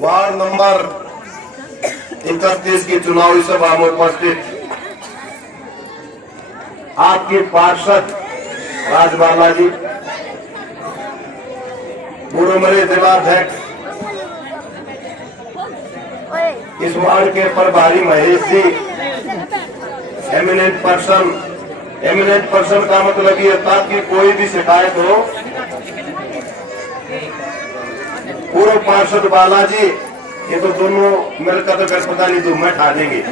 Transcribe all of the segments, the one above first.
Ward number 31 की चुनावी सभा में उपस्थित आपके पार्षद राजबाला जी, पूर्व जिलाध्यक्ष इस वार्ड के प्रभारी महेश जी, एमिनेंट पर्सन का मतलब ये था कि कोई भी शिकायत हो, पूर्व पार्षद बालाजी, ये तो दोनों मिलकर तो पता नहीं धूम में ठा देंगे।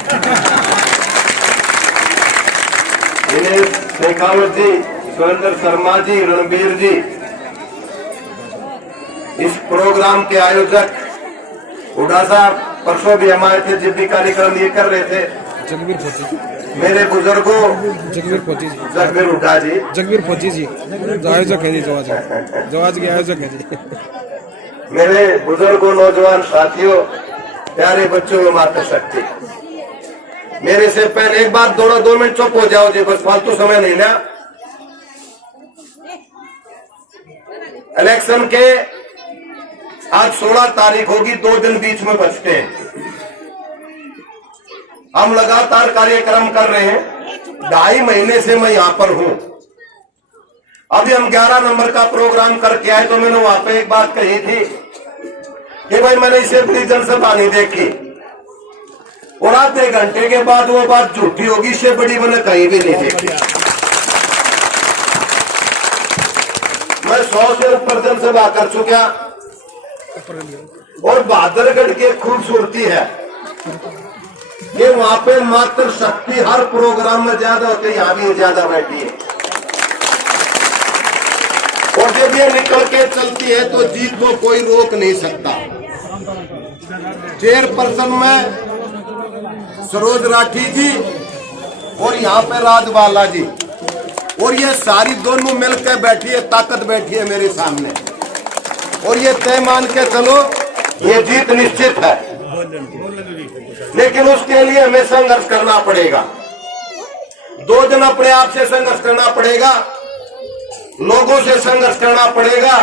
इन्हें शेखावत जी, सुरेंद्र शर्मा जी, रणबीर जी, इस प्रोग्राम के आयोजक हुड्डा साहब परसों भी हमारे थे, जब भी कार्यक्रम ये कर रहे थे। मेरे बुजुर्गों जगबीर हुड्डा जी, जगबीर फौजी जी जो आयोजक है जी, जो आज के आयोजक है जी। मेरे बुजुर्गों, नौजवान साथियों, प्यारे बच्चों में मातृशक्ति, मेरे से पहले एक बार 2 मिनट चुप हो जाओ जी, बस फालतू समय नहीं ना। इलेक्शन के आज 16 तारीख होगी, 2 दिन बीच में बचते हैं। हम लगातार कार्यक्रम कर रहे हैं, 2.5 महीने से मैं यहां पर हूं। अभी हम 11 नंबर का प्रोग्राम करके आए तो मैंने वहां पे एक बात कही थी कि भाई मैंने इसे बड़ी जनसभा नहीं देखी, और आधे घंटे के बाद वो बात झूठी होगी, इससे बड़ी मैंने कहीं भी नहीं देखी। मैं 100 से ऊपर जनसभा कर चुका, और बहादुरगढ़ की खूबसूरती है कि वहां पे मात्र शक्ति हर प्रोग्राम में ज्यादा होती है, यहां भी ज्यादा बैठी है, और जब ये निकल के चलती है तो जीत को कोई रोक नहीं सकता। चेयरपर्सन में सरोज राठी जी और यहाँ पे राजबाला जी, और ये सारी दोनों मिलकर बैठी है, ताकत बैठी है मेरे सामने, और ये तय मान के चलो ये जीत निश्चित है। लेकिन उसके लिए हमें संघर्ष करना पड़ेगा। 2 दिन अपने आप से संघर्ष करना पड़ेगा, लोगों से संघर्ष करना पड़ेगा,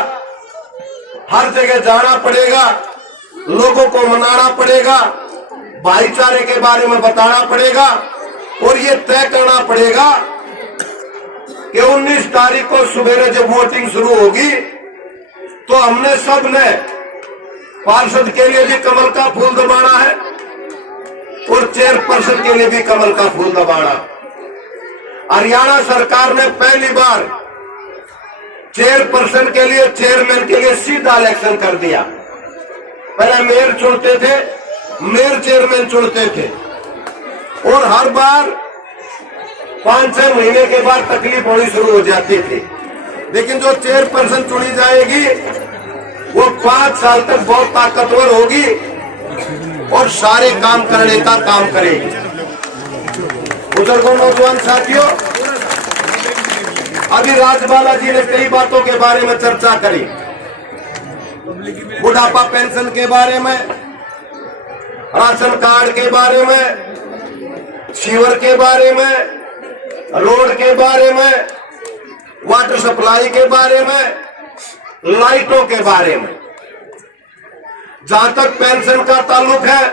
हर जगह जाना पड़ेगा, लोगों को मनाना पड़ेगा, भाईचारे के बारे में बताना पड़ेगा, और ये तय करना पड़ेगा कि 19 तारीख को सुबह जब वोटिंग शुरू होगी तो हमने सब ने पार्षद के लिए भी कमल का फूल दबाना है, और चेयरपर्सन के लिए भी कमल का फूल दबाना। हरियाणा सरकार ने पहली बार चेयरपर्सन के लिए, चेयरमैन के लिए सीधा इलेक्शन कर दिया। पहले मेयर चुनते थे, मेयर चेयरमैन चुनते थे, और हर बार 5-6 महीने के बाद तकलीफ होनी शुरू हो जाती थी। लेकिन जो चेयरपर्सन चुनी जाएगी वो 5 साल तक बहुत ताकतवर होगी और सारे काम करने का काम करेगी। बुजुर्गों, नौजवान साथियों, अभी राजबाला जी ने कई बातों के बारे में चर्चा करी, बुढ़ापा पेंशन के बारे में, राशन कार्ड के बारे में, सीवर के बारे में, रोड के बारे में, वाटर सप्लाई के बारे में, लाइटों के बारे में। जहां तक पेंशन का ताल्लुक है,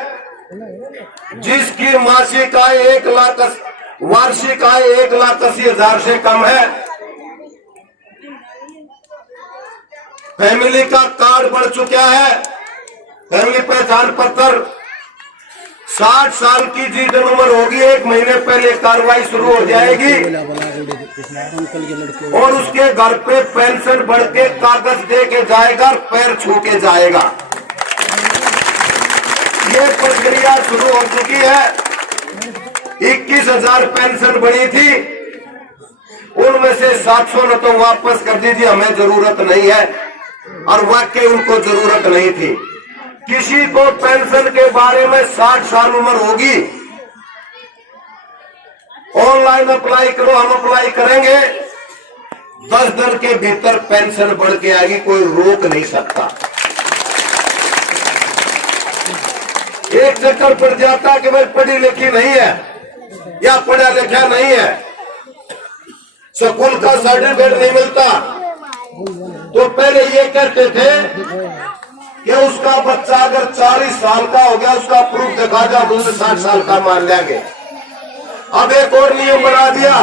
जिसकी मासिक आय 1 लाख, वार्षिक आय 1,80,000 से कम है, फैमिली का कार्ड बढ़ चुका है, फैमिली पहचान पत्र, 60 साल की जितनी उम्र होगी 1 महीने पहले कार्रवाई शुरू हो जाएगी, और उसके घर पे पेंशन बढ़ के कागज दे के जाएगा, पैर छू के जाएगा। ये प्रक्रिया शुरू हो चुकी है। 21,000 पेंशन बनी थी, उनमें से 700 ने तो वापस कर दीजिए, हमें जरूरत नहीं है, और वाकई उनको जरूरत नहीं थी। किसी को पेंशन के बारे में 60 साल उम्र होगी, ऑनलाइन अप्लाई करो, हम अप्लाई करेंगे, 10 दिन के भीतर पेंशन बढ़ के आएगी, कोई रोक नहीं सकता। एक चक्कर पड़ जाता कि भाई पढ़ी लिखी नहीं है या पढ़ा लिखा नहीं है, स्कूल का सर्टिफिकेट नहीं मिलता, तो पहले ये कहते थे कि उसका बच्चा अगर 40 साल का हो गया, उसका प्रूफ दिखा जाओ, दूसरे 60 साल का मान लेंगे। अब एक और नियम बना दिया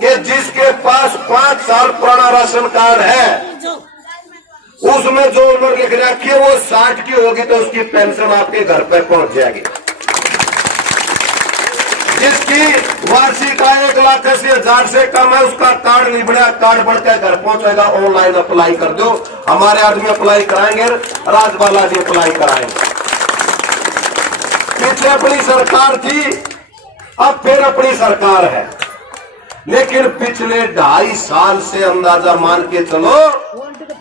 कि जिसके पास 5 साल पुराना राशन कार्ड है, उसमें जो उम्र लिख रखी है वो 60 की होगी तो उसकी पेंशन आपके घर पर पहुंच जाएगी। जिसकी वार्षिक आय 1,80,000 से कम है, उसका कार्ड नहीं बनेगा, कार्ड बनकर घर पहुंचेगा। ऑनलाइन अप्लाई कर दो, हमारे आदमी अप्लाई कराएंगे, राजबाला जी अप्लाई कराएंगे। पीछे अपनी सरकार थी, अब फिर अपनी सरकार है, लेकिन पिछले 2.5 साल से अंदाजा मान के चलो,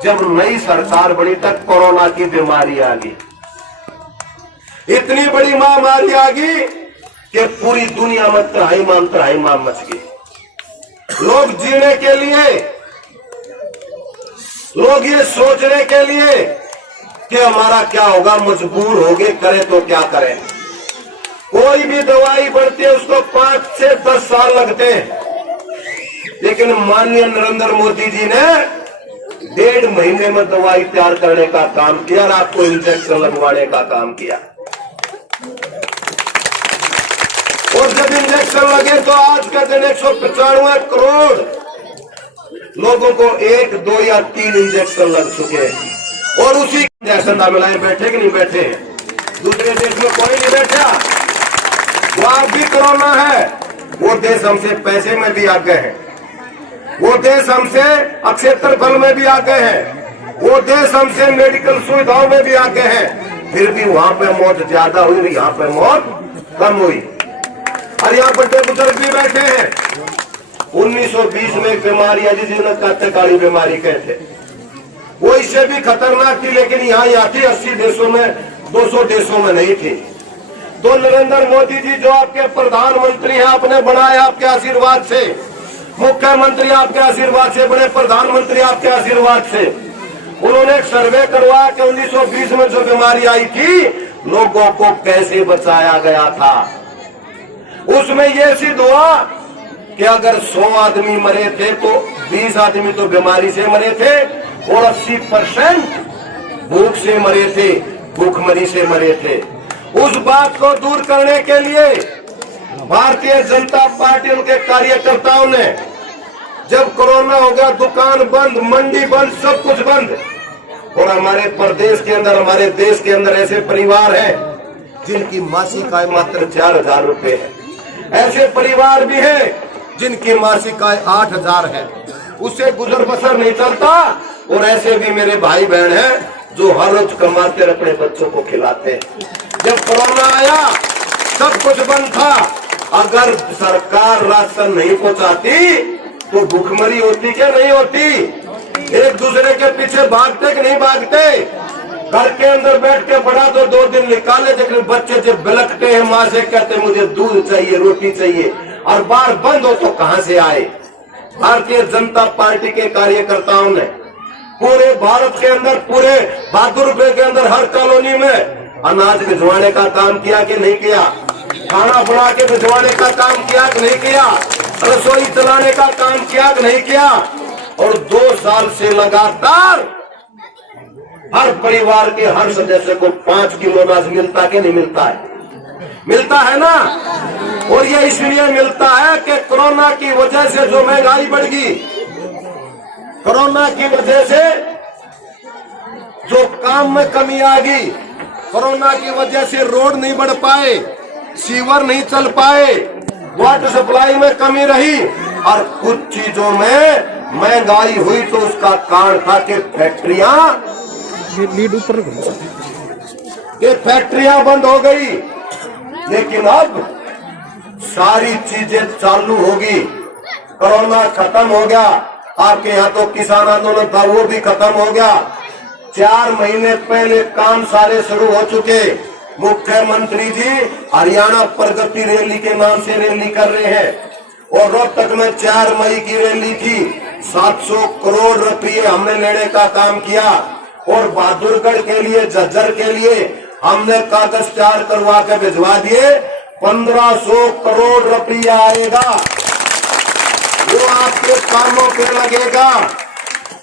जब नई सरकार बनी तक कोरोना की बीमारी आ गई, इतनी बड़ी महामारी आ गई कि पूरी दुनिया में त्राहिमाम मच गई। लोग जीने के लिए, लोग ये सोचने के लिए कि हमारा क्या होगा, मजबूर हो गए, करें तो क्या करें। कोई भी दवाई बढ़ती है उसको 5 से 10 साल लगते हैं, लेकिन माननीय नरेंद्र मोदी जी ने 1.5 महीने में दवाई तैयार करने का काम किया और आपको इंजेक्शन लगवाने का काम किया। और जब इंजेक्शन लगे तो आज का दिन 195 करोड़ लोगों को 1, 2 या 3 इंजेक्शन लग चुके हैं। और उसी इंजेक्शन मिलाए बैठे कि नहीं बैठे हैं, दूसरे देश में कोई नहीं बैठा। वहां भी कोरोना है, वो देश हमसे पैसे में भी आगे है, वो देश हमसे क्षेत्रफल में भी आगे है, वो देश हमसे मेडिकल सुविधाओं में भी आगे है, फिर भी वहां पे मौत ज्यादा हुई, यहाँ पे मौत कम हुई। और यहाँ बड़े बुजुर्ग भी बैठे हैं। 1920 में एक बीमारी आई जिन्हें काते काली बीमारी कहते, वो इससे भी खतरनाक थी, लेकिन यहाँ थी 80 देशों में, 200 देशों में नहीं थी। तो नरेंद्र मोदी जी जो आपके प्रधानमंत्री हैं, आपने बनाया आपके आशीर्वाद से, मुख्यमंत्री आपके आशीर्वाद से बने, प्रधानमंत्री आपके आशीर्वाद से। उन्होंने एक सर्वे करवाया कि 1920 में जो बीमारी आई थी लोगों को कैसे बचाया गया था। उसमें यह सिद्ध हुआ कि अगर 100 आदमी मरे थे तो 20 आदमी तो बीमारी से मरे थे और 80% भूख से मरे थे, भूखमरी से मरे थे। उस बात को दूर करने के लिए भारतीय जनता पार्टी उनके कार्यकर्ताओं ने, जब कोरोना हो गया, दुकान बंद, मंडी बंद, सब कुछ बंद, और हमारे प्रदेश के अंदर, हमारे देश के अंदर ऐसे परिवार हैं जिनकी मासिक आय मात्र 4,000 रुपए है। ऐसे परिवार भी हैं जिनकी मासिक आय 8,000 है, उससे गुजर बसर नहीं चलता। और ऐसे भी मेरे भाई बहन हैं जो हर रोज कमाते और अपने बच्चों को खिलाते हैं। जब कोरोना आया सब कुछ बंद था, अगर सरकार राशन नहीं पहुंचाती तो भूखमरी होती क्या नहीं होती। एक दूसरे के पीछे भागते कि नहीं भागते। घर के अंदर बैठ के बड़ा तो 2 दिन निकाले, लेकिन बच्चे जब बिलखते हैं माँ से, कहते मुझे दूध चाहिए, रोटी चाहिए, और बार बंद हो तो कहां से आए। भारतीय जनता पार्टी के कार्यकर्ताओं ने पूरे भारत के अंदर, पूरे बहादुरगढ़ के अंदर हर कॉलोनी में अनाज भिजवाने का काम किया कि नहीं किया, खाना बना के भिजवाने का काम किया कि नहीं किया, रसोई चलाने का काम किया कि नहीं किया। और 2 साल से लगातार हर परिवार के हर सदस्य को 5 किलो अनाज मिलता कि नहीं मिलता है, मिलता है ना। और ये इसलिए मिलता है कि कोरोना की वजह से जो महंगाई बढ़ गई, कोरोना की वजह से जो काम में कमी आ गई, कोरोना की वजह से रोड नहीं बढ़ पाए, सीवर नहीं चल पाए, वाटर सप्लाई में कमी रही, और कुछ चीजों में महंगाई हुई, तो उसका कारण था कि फैक्ट्रियां, लीड ऊपर ये फैक्ट्रियां बंद हो गई। लेकिन अब सारी चीजें चालू होगी, कोरोना खत्म हो गया। आपके यहाँ तो किसान आंदोलन था, वो भी खत्म हो गया। 4 महीने पहले काम सारे शुरू हो चुके। मुख्यमंत्री जी हरियाणा प्रगति रैली के नाम से रैली कर रहे हैं, और रोहतक में 4 मई की रैली थी। 700 करोड़ रुपये हमने लेने का काम किया, और बहादुरगढ़ के लिए, झज्जर के लिए हमने कागज तैयार करवा के भिजवा दिए। 1500 करोड़ रुपया आएगा, वो आपके कामों पे लगेगा।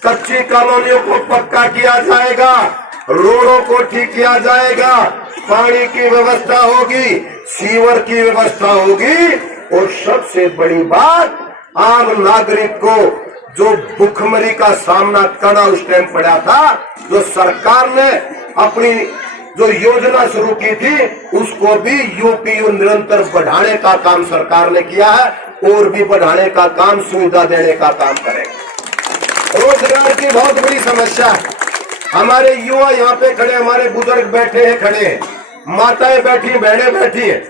कच्ची कॉलोनियों को पक्का किया जाएगा, रोडों को ठीक किया जाएगा, पानी की व्यवस्था होगी, सीवर की व्यवस्था होगी, और सबसे बड़ी बात, आम नागरिक को जो भूखमरी का सामना करना उस टाइम पड़ा था, जो सरकार ने अपनी जो योजना शुरू की थी उसको भी यूपीयू निरंतर बढ़ाने का काम सरकार ने किया है, और भी बढ़ाने का काम, सुविधा देने का काम करेगा। रोजगार की बहुत बड़ी समस्या है। हमारे युवा यहाँ पे खड़े, हमारे बुजुर्ग बैठे हैं, खड़े हैं, माताएं बैठी, बहनें बैठी है,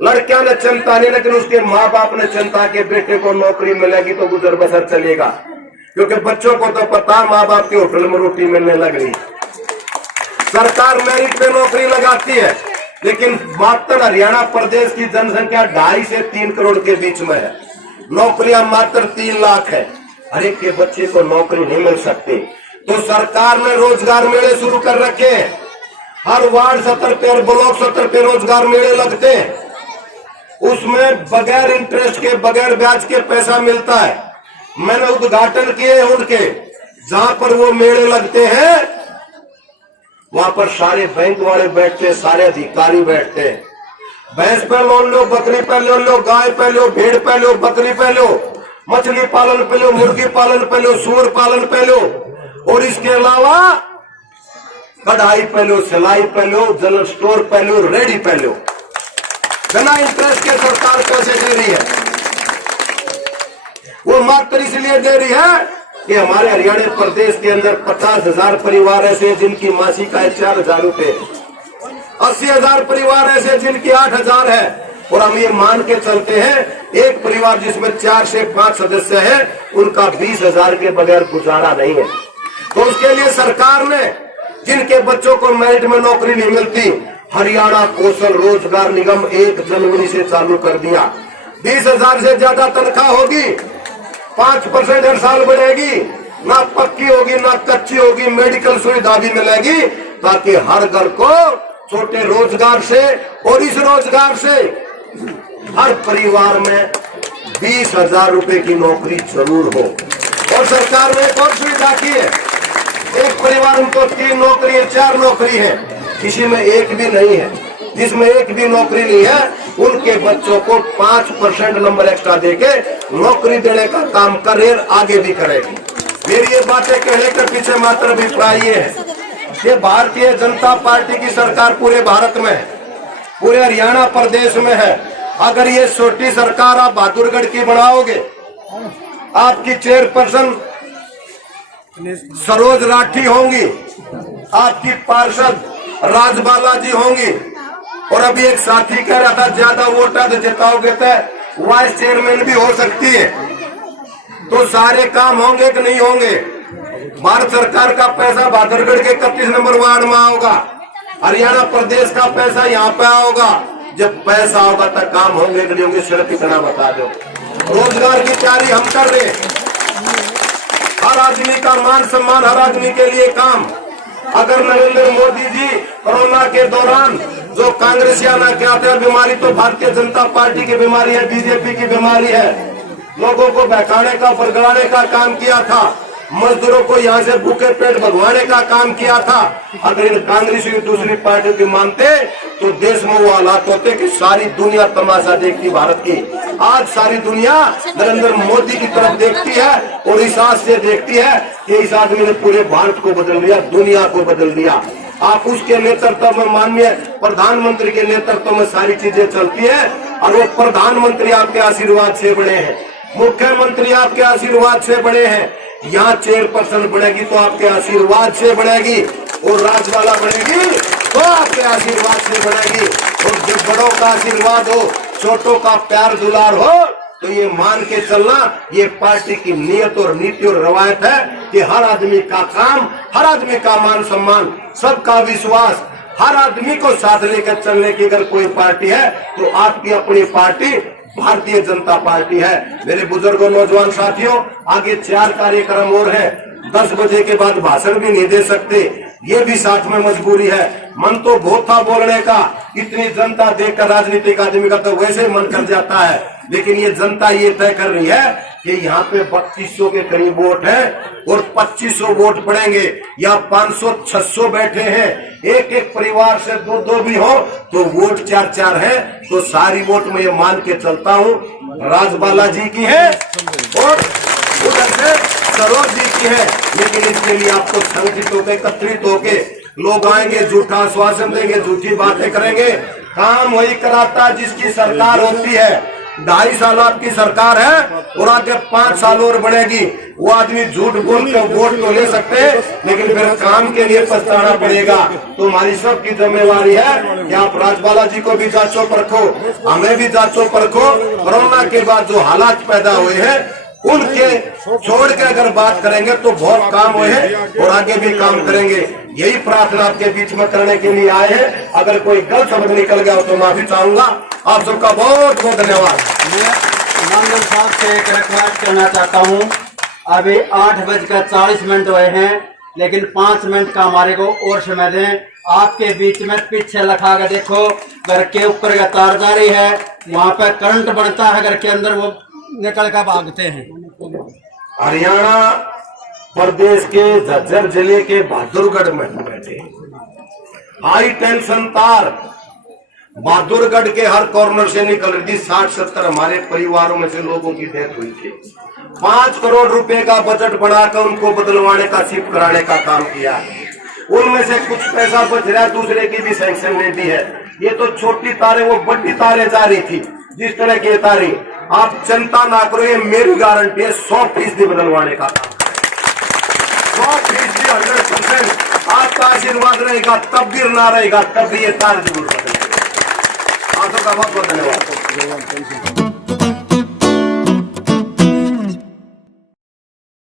लड़कियां ने चिंता नहीं, लेकिन उसके माँ बाप ने चिंता के बेटे को नौकरी मिलेगी तो गुजर बसर चलेगा, क्योंकि बच्चों को तो पता माँ बाप के होटल में रोटी मिलने लग रही। सरकार मेरिट पे नौकरी लगाती है, लेकिन मात्र हरियाणा प्रदेश की जनसंख्या 2.5 से 3 करोड़ के बीच में है, नौकरियां मात्र 3 लाख है, हर एक के बच्चे को नौकरी नहीं मिल सकती। तो सरकार ने रोजगार मेले शुरू कर रखे हैं, हर वार्ड सतर पे और ब्लॉक सतर पे रोजगार मेले लगते हैं, उसमें बगैर इंटरेस्ट के, बगैर ब्याज के पैसा मिलता है। मैंने उद्घाटन किए उनके, जहां पर वो मेले लगते हैं वहां पर सारे बैंक वाले बैठते हैं, सारे अधिकारी बैठते हैं, भैंस पे लोन लो, बकरी पे लोन लो, गाय पे लो, भेड़ पे लो, बकरी पे लो, मछली पालन पे लो, मुर्गी पालन पे लो, सूअर पालन पे लो, और इसके अलावा कढ़ाई पे लो, सिलाई पे लो, जनरल स्टोर पे लो, रेडी पे लो, बिना इंटरेस्ट के सरकार पैसे दे रही है। वो मात्र इसलिए दे रही है कि हमारे हरियाणा प्रदेश के अंदर 50,000 परिवार ऐसे हैं जिनकी मासिक आय 4,000 रुपए, 80,000 परिवार ऐसे जिनकी 8,000 है, और हम ये मान के चलते हैं एक परिवार जिसमें 4 से 5 सदस्य हैं उनका 20,000 के बगैर गुजारा नहीं है। तो उसके लिए सरकार ने जिनके बच्चों को मेरिट में नौकरी नहीं मिलती, हरियाणा कौशल रोजगार निगम 1 जनवरी से चालू कर दिया। 20,000 से ज्यादा तनख्वाह होगी, 5% हर साल बढ़ेगी, ना पक्की होगी ना कच्ची होगी, मेडिकल सुविधा भी मिलेगी, ताकि हर घर को छोटे रोजगार से, और इस रोजगार से हर परिवार में 20,000 रुपए की नौकरी जरूर हो। और सरकार ने एक और सुविधा की है, एक परिवार उनको 3 नौकरी है, 4 नौकरी है, किसी में एक भी नहीं है, जिसमें एक भी नौकरी नहीं है उनके बच्चों को 5% नंबर एक्स्ट्रा देके नौकरी देने का काम करियर आगे भी करेगी। मेरी ये बातें कहने के पीछे मात्र अभिप्राय ये है, ये भारतीय जनता पार्टी की सरकार पूरे भारत में है, पूरे हरियाणा प्रदेश में है। अगर ये छोटी सरकार आप बहादुरगढ़ की बनाओगे, आपकी चेयरपर्सन सरोज राठी होंगी, आपकी पार्षद राजबाला जी होंगी, और अभी एक साथी कह रहा था ज्यादा वोट जिताओगे तो वाइस चेयरमैन भी हो सकती है। तो सारे काम होंगे कि नहीं होंगे? भारत सरकार का पैसा बहादुरगढ़ के 31 नंबर वार्ड में आओगा, हरियाणा प्रदेश का पैसा यहाँ पे आओगा। जब पैसा होगा तो काम होंगे कि नहीं होंगे, सिर्फ इतना बता दो। रोजगार की तैयारी हम कर रहे हैं, हर आदमी का मान सम्मान, हर आदमी के लिए काम। अगर नरेंद्र मोदी जी कोरोना के दौरान जो कांग्रेसियाना कहते हैं बीमारी, तो भारतीय जनता पार्टी की बीमारी है, बीजेपी की बीमारी है, लोगों को बहकाने का, फरगड़ाने का काम किया था, मजदूरों को यहाँ से भूखे पेट भगवाने का काम किया था। अगर इन कांग्रेस की दूसरी पार्टियों की मानते तो देश में वो हालात होते कि सारी दुनिया तमाशा देखती भारत की। आज सारी दुनिया नरेंद्र मोदी की तरफ देखती है, और इस आज से देखती है कि इस आदमी ने पूरे भारत को बदल दिया, दुनिया को बदल दिया। आप उसके नेतृत्व में, माननीय प्रधानमंत्री के नेतृत्व में सारी चीजें चलती है, और वो प्रधानमंत्री आपके आशीर्वाद से बड़े हैं, मुख्यमंत्री आपके आशीर्वाद से बड़े हैं, यहाँ चेयरपर्सन बढ़ेगी तो आपके आशीर्वाद से बढ़ेगी, और राजवाला बढ़ेगी तो आपके आशीर्वाद से बढ़ेगी। और जब बड़ों का आशीर्वाद हो, छोटों का प्यार दुलार हो, तो ये मान के चलना ये पार्टी की नियत और नीति और रवायत है कि हर आदमी का काम, हर आदमी का मान सम्मान, सबका विश्वास, हर आदमी को साथ लेकर चलने की अगर कोई पार्टी है तो आपकी अपनी पार्टी भारतीय जनता पार्टी है। मेरे बुजुर्गों, नौजवान साथियों, आगे 4 कार्यक्रम और है, 10 बजे के बाद भाषण भी नहीं दे सकते, ये भी साथ में मजबूरी है। मन तो बहुत था बोलने का, इतनी जनता देखकर राजनीतिक आदमी का तो वैसे मन कर जाता है, लेकिन ये जनता ये तय कर रही है कि यहाँ पे 3200 के करीब वोट है और 2500 वोट पड़ेंगे या 500-600 बैठे हैं, एक एक परिवार से दो भी हो तो वोट 4-4 है, तो सारी वोट में ये मान के चलता हूँ राजबाला जी की है और उधर से सरोज जी की है। लेकिन इसके लिए आपको संगठित होकर एकत्रित होके लोग आएंगे, झूठा आश्वासन देंगे, झूठी बातें करेंगे। काम वही कराता जिसकी सरकार होती है। 2.5 साल आपकी सरकार है और आगे 5 साल और बढ़ेगी। वो आदमी झूठ बोल कर वोट तो ले सकते हैं, लेकिन फिर काम के लिए पछताना पड़ेगा। तो हमारी सबकी जिम्मेवारी है कि आप राजबाला जी को भी जांचो परखो, हमें भी जांचो परखो। कोरोना के बाद जो हालात पैदा हुए हैं उनके छोड़ के अगर बात करेंगे तो बहुत काम हुए हैं और आगे भी काम करेंगे। यही प्रार्थना आपके बीच में करने के लिए आए हैं। अगर कोई गलत शब्द निकल गया हो तो माफी चाहूंगा। आप सबका बहुत बहुत धन्यवाद। मैं मंगल साहब से एक रिक्वेस्ट करना चाहता हूँ। अभी 8:40 हुए हैं, लेकिन 5 मिनट का हमारे को और समय दें। आपके बीच में पीछे लखा के देखो, घर के ऊपर का तारदारी है, वहाँ पे करंट बढ़ता है, घर के अंदर वो निकल कर भागते हैं। हरियाणा प्रदेश के झज्जर जिले के बहादुरगढ़ में बैठे हाई टेंशन तार बहादुरगढ़ के हर कॉर्नर से निकल रही थी। 60-70 हमारे परिवारों में से लोगों की डेथ हुई थी। 5 करोड़ रुपए का बजट बनाकर उनको बदलवाने का, शिफ्ट कराने का काम किया। उनमें से कुछ पैसा बच रहा है, दूसरे की भी सैंक्शन ले दी है। ये तो छोटी तारें वो बड़ी तारें जा रही थी। जिस तरह की तारें, आप चिंता ना करो, ये मेरी गारंटी है 100% बदलवाने का काम, 100%, 100%। आपका आशीर्वाद रहेगा तब भी ना रहेगा तब भी ये तार जरूर बदलेगा। आप सबका बहुत बहुत धन्यवाद।